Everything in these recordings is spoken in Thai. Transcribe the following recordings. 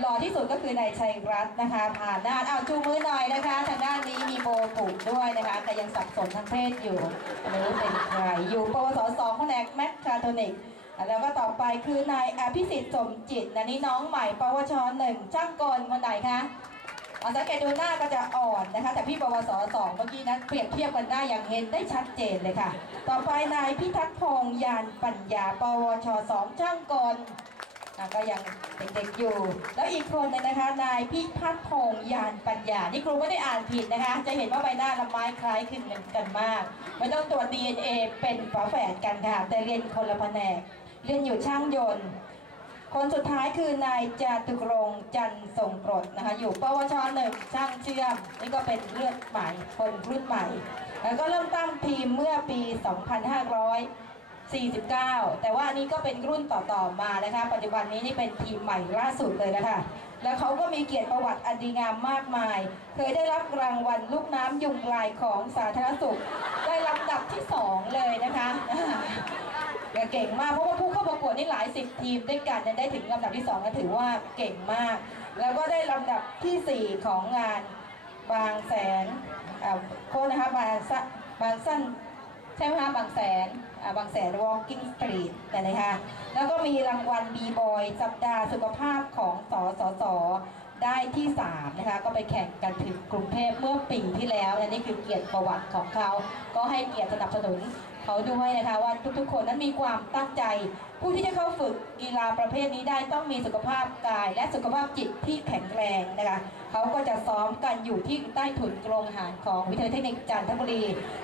หล่อที่สุดก็คือนายชัยรัตน์นะคะผ่านด้านอ้าวจูมือหน่อยนะคะ ทางด้านนี้มีโบผูกด้วยนะคะ แต่ยังสับสนทางเพศอยู่ไม่รู้เป็นใครอยู่ปวสสองแผนกแมคคาโทนิกแล้วก็ต่อไปคือนายอภิสิทธิ์สมจิตอันนี้น้องใหม่ปวชหนึ่งช่างกลคนไหนคะเอาสังเกตดูหน้าก็จะอ่อนนะคะ แต่พี่ปวสสองเมื่อกี้นั้นเปรียบเทียบกันได้อย่างเห็นได้ชัดเจนเลยค่ะ ต่อไปนายพิทักษ์พงษ์ยานปัญญาปวชสองช่างกล อะก็ยังเด็กๆอยู่ แล้วอีกคนนึงนะคะ นายพิพัฒน์พงษ์ยานปัญญา นี่ครูไม่ได้อ่านผิดนะคะ จะเห็นว่าใบหน้าละไม้คล้ายคลึงกันมาก ไม่ต้องตรวจ DNA เป็นฝาแฝดกันค่ะ แต่เรียนคนละแผนก เรียนอยู่ช่างยนต์ คนสุดท้ายคือนายจาตุรงจันทร์ทรงกรดนะคะ อยู่ปวชหนึ่งช่างเชื่อม นี่ก็เป็นเลือดใหม่ คนรุ่นใหม่ แล้วก็เริ่มตั้งทีมเมื่อปี 2500 49 แต่ว่านี้ก็เป็นรุ่นต่อๆมานะคะ ปัจจุบันนี้นี่เป็นทีมใหม่ล่าสุดเลยนะคะแล้วเขาก็มีเกียรติประวัติอันดีงามมากมาย เคยได้รับรางวัลลูกน้ำยุงลายของสาธารณสุข ได้ลำดับที่สองเลยนะคะก็เก่งมากเพราะว่าผู้เข้าประกวดนี่หลายสิบทีมด้วยกันเนี่ยได้ถึงลำดับที่สองก็ถือว่าเก่งมาก แล้วก็ได้ลำดับที่สี่ของงานบางแสนโทษนะคะบางสะบางสั้น ใช่ไหมคะบางแสนบางแสน Walking Street นะคะแล้วก็มีรางวัลบีบอยสัปดาห์สุขภาพของสสสได้ที่3นะคะก็ไปแข่งกันถึงกรุงเทพเมื่อปีที่แล้วและนี่คือเกียรติประวัติของเขา ก็ให้เกียรติสนับสนุนเขาด้วยนะคะว่าทุกๆ คนนั้นมีความตั้งใจ ผู้ที่จะเข้าฝึกกีฬาประเภทนี้ได้ต้องมีสุขภาพกาย และสุขภาพจิตที่แข็งแรงนะคะเขาก็จะซ้อมกันอยู่ที่ใต้ถุนโรงอาหารของวิทยาลัยเทคนิคจันทบุรี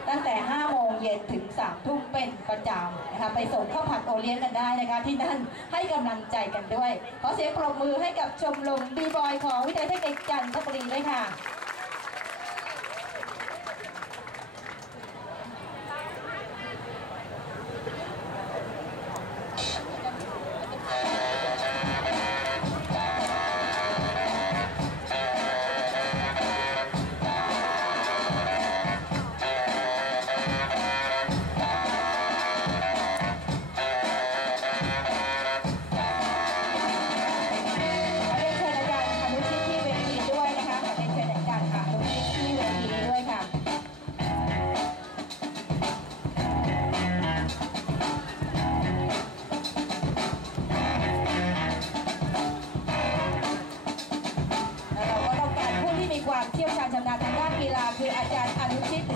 ตั้งแต่ 5 โมงเย็นถึง 3 ทุ่มเป็นประจำนะคะไปส่งข้าวผัดโอเลี้ยงกันได้นะคะที่นั่นให้กำลังใจกันด้วย ขอเสียงปรบมือให้กับชมรมบีบอยของวิทยาลัยเทคนิคจันทบุรีด้วยค่ะ คะขอเรียนเชิญอาจารย์อนุชิตที่เวทีด้วยค่ะเราต้องการผู้ที่มีความเชี่ยวชาญชำนาญทางด้านกีฬาคืออาจารย์อนุชิต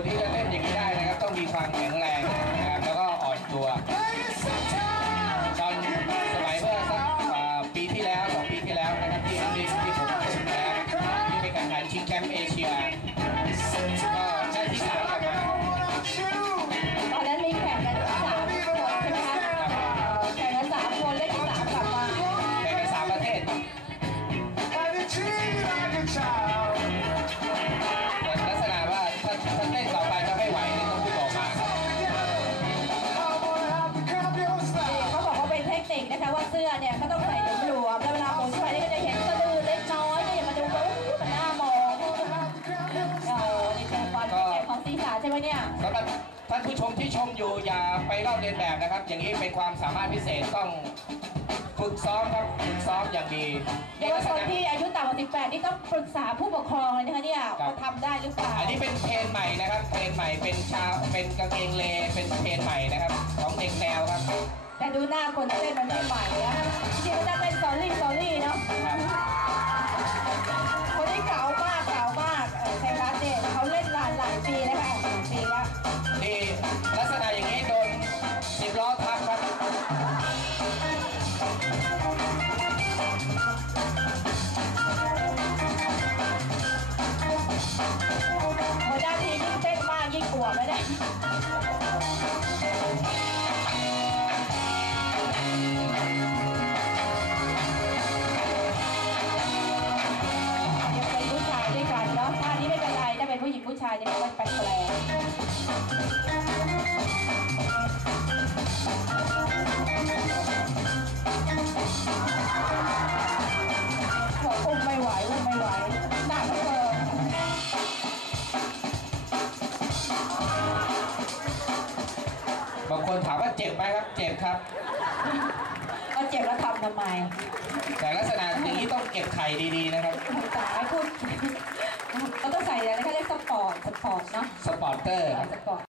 คนที่จะเล่นอย่างนี้ได้นะครับต้องมีความแข็งแรง ของศีรษะใช่ไหมเนี่ย สำหรับท่านผู้ชมที่ชมอยู่อย่าไปลอกเลียนแบบนะครับ อย่างนี้เป็นความสามารถพิเศษต้องฝึกซ้อมครับฝึกซ้อมอย่างดีเยาวชนที่อายุต่ำกว่า18 นี่ต้องปรึกษาผู้ปกครองเลยนะคะเนี่ยว่าทำได้หรือเปล่า อันนี้เป็นเทรนใหม่นะครับเทรนใหม่เป็นชาวเป็นกางเกงเลเป็นเทรนใหม่นะครับ ของเด็กแนวครับแต่ดูหน้าคนเต้นมันไม่ใหม่นะจริงๆมันจะเป็นซอรี่ซอรี่เนาะครับคนที่เก่ามากเก่ามากเออไทยรัฐเนี่ยเขาเล่นนานหลายปีแล้วค่ะ มีละดีลักษณะอย่างนี้โดนสิบล้อทับครับหัวหน้าทียิ่งเต้นมากยิ่งปวดแล้วเนี่ยยังเป็นผู้ชายด้วยกันเนาะท่านี้ไม่เป็นไรถ้าเป็นผู้หญิงผู้ชายจะไม่เป็นแปลก อุ้มไม่ไหวอุ้มไม่ไหวหนักเหลือเกินบางคนถามว่าเจ็บไหมครับ เจ็บครับ เอาเจ็บแล้วทำทำไมแต่ลักษณะอย่างนี้ต้องเก็บไข่ดีๆนะครับ ตายพูด เราต้องใส่อะไรเขาเรียกสปอร์ตสปอร์ตเนาะสปอร์เตอร์สปอร์ต